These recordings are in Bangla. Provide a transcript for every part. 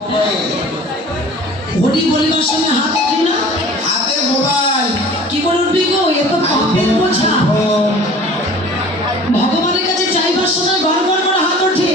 ঘড়ি বলিবার সময় হাত উঠে না, হাতে মোবাইল কি করে উঠবি গো? এ তো পাপের বোঝা। ভগবানের কাছে চাইবার সময় গড় গড় করে হাত ওঠে।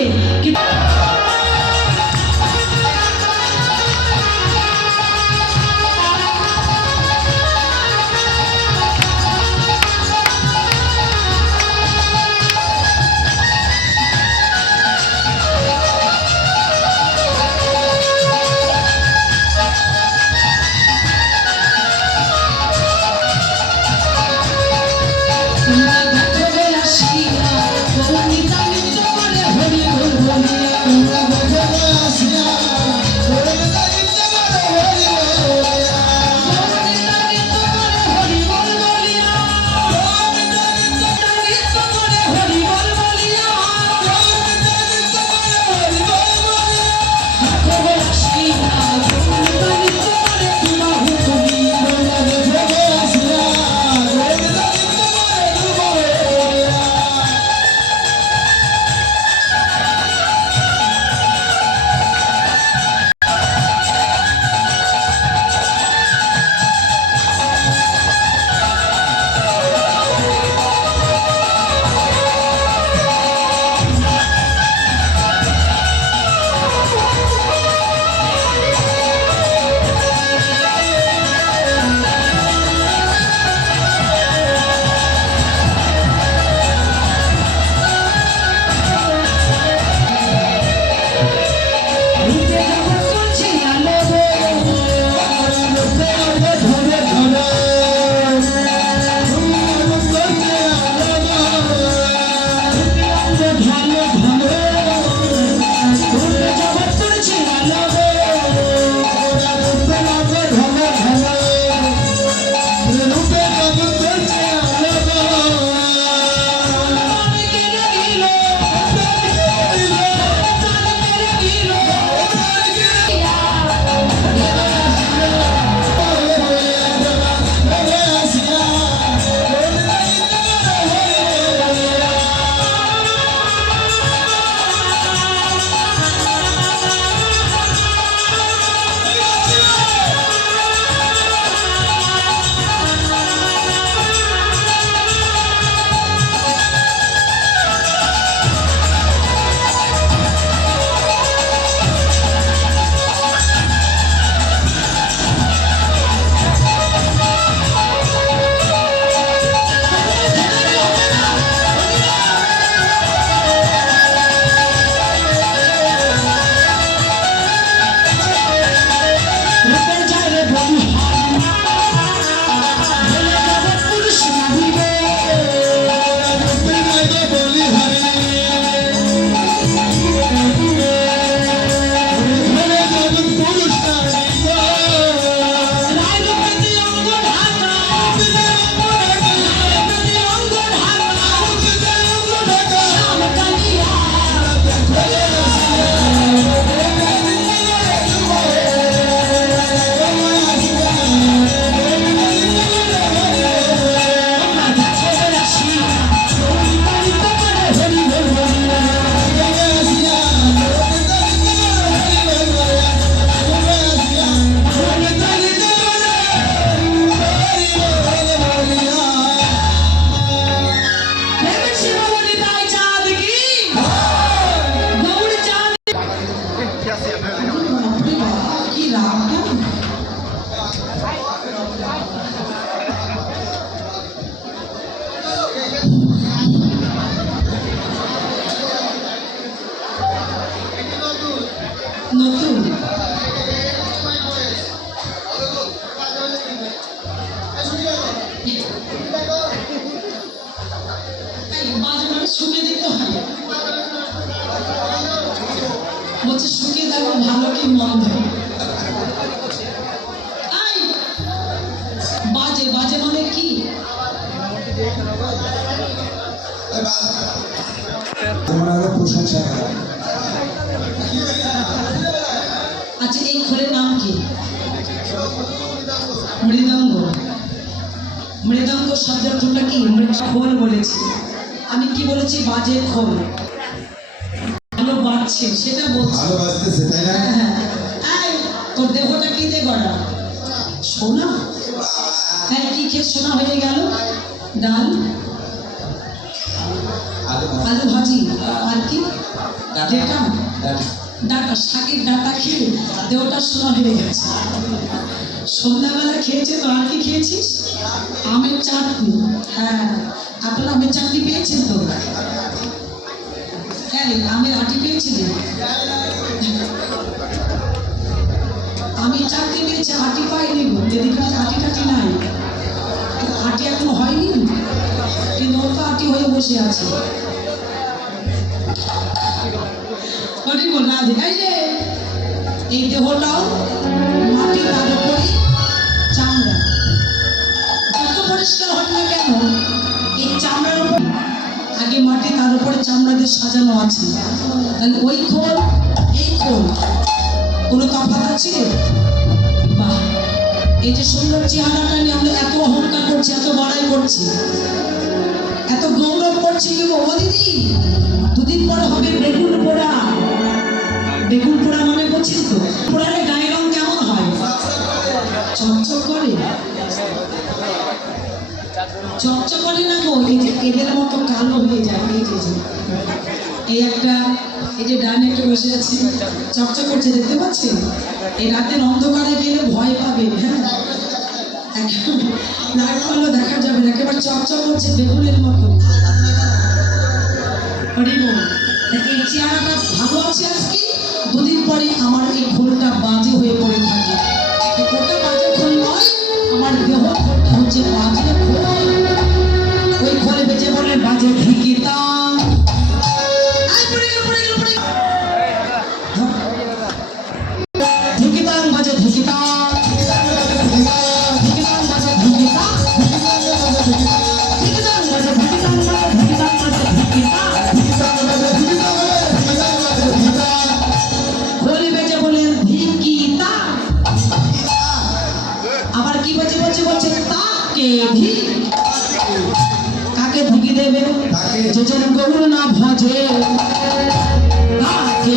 নতুন শুকিয়ে দিতে হবে, বলছে শুকিয়ে দেখো ভালো কি মন্দ। বাজে বাজে মানে কি? আচ্ছা এই খোলের নাম কি? মৃদঙ্গ। মৃদঙ্গ শব্দের অর্থটা কি? খোল বলেছি আমি, কি বলেছি? বাজে খোল। ভালো বাজছে সেটা বলছি। ভালো বাজতেছে তাই না? হ্যাঁ। করা? সোনা? হ্যাঁ, কি খেয়ে সোনা হয়ে গেল? ডাল, আলু ভাজি, আর কি? ডাটা, ডাটা, শাকের ডাটা খেয়ে দেহটা সোনা হয়ে গেছে। সন্ধ্যাবেলা খেয়েছে তো, আর কি খেয়েছিস? আমের চাটনি। হ্যাঁ, আপনারা আমের চাটনি পেয়েছেন তো? হ্যাঁ, আমের আটি পেয়েছিলেন? আমি চাটনি পেয়েছি, আটি পাইনি গো। এদিকে আটি টাটি নাই, আটি এখনো হয়নি, কিন্তু ওর তো আটি হয়ে বসে আছে। এই দেহটাও মাটি, তার উপরে চামড়া। যত পরিষ্কার হয় না কেন, এই চামড়ার উপর আগে মাটি, তার উপরে চামড়া দিয়ে সাজানো আছে। তাহলে ওই খোল, এই খোল, কোনো তফাৎ আছে? বাহ, এই যে সুন্দর চেহারাটা নিয়ে আমরা এত অহংকার করছি, এত বড়াই করছি, এত গৌরব করছি। কি গো দিদি, দুদিন পরে হবে বেগুন পোড়া। বেগুন পোড়া মানে বলছিস তো? পোড়ালে গায়ের রং কেমন হয়? চকচক করে? চকচক করে না গো, এই যে এদের মতো কালো হয়ে যায়। এই যে এই একটা, এই যে ডানে একটা বসে আছে, চকচক করছে, দেখতে পাচ্ছেন? এই রাতের অন্ধকারে গেলে ভয় পাবে। হ্যাঁ, লাইট মারলেও দেখা যাবে না, একেবারে চকচক করছে বেগুনের মতো। এই চেহারাটা ভালো আছে আজকে, দুদিন পরে আমার এই খোলটা বাজে হয়ে পড়ে থাকে। খোলটা বাজে খোল নয়, আমার দেহ খোলটা হচ্ছে বাজে খোল। ওই খোলে বেজে বলে বাজে ধিকিতা, ধিকিতাং বাজে ধিকিতা, ধিকিতাং বাজে ধিকিতা, ধিকিতাং বাজে ধিকিতাং বাজে ধিকিতাং বাজে ধিকিতা। খোলে বেজে বলেন ধিকিতা, আবার কি বাজে বলছে? বলছে তাকে ধি। কাকে ধিকি দেবে? যেজন গৌর না ভজে তাকে।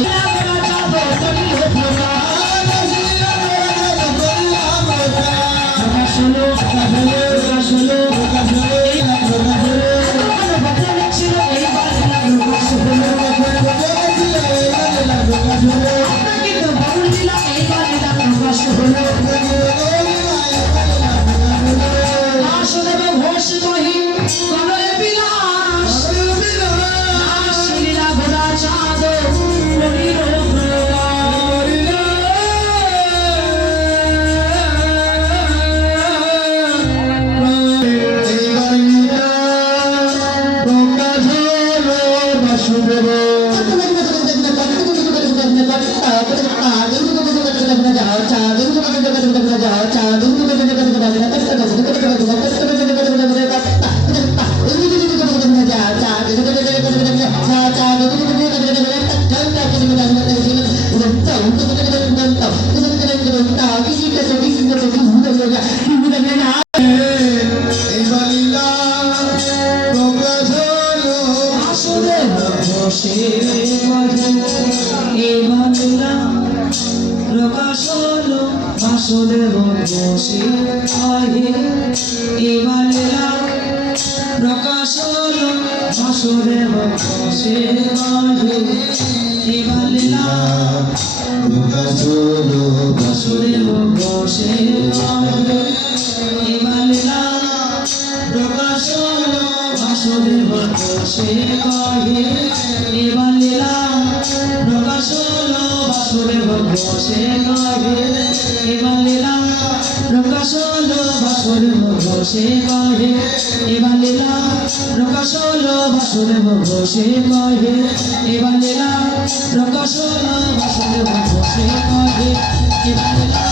বাসুদেব বসে আহে, এবারেলা প্রকাশ হলো বাসুদেব বসে আহে, এবারেলা প্রকাশ হলো বাসুদেব বসে আহে, এবারেলা প্রকাশ হলো বাসুদেব বসে আহে, এবারেলা প্রকাশ হলো বাসুদেব বসে আহে, এবারেলা প্রকাশ হলো বাসুদেব বসে আহে, এবারেলা প্রকাশ হলো বাসুদেব বসে আহে, এবারেলা প্রকাশ হলো বাসুদেব বসে আহে, এবারেলা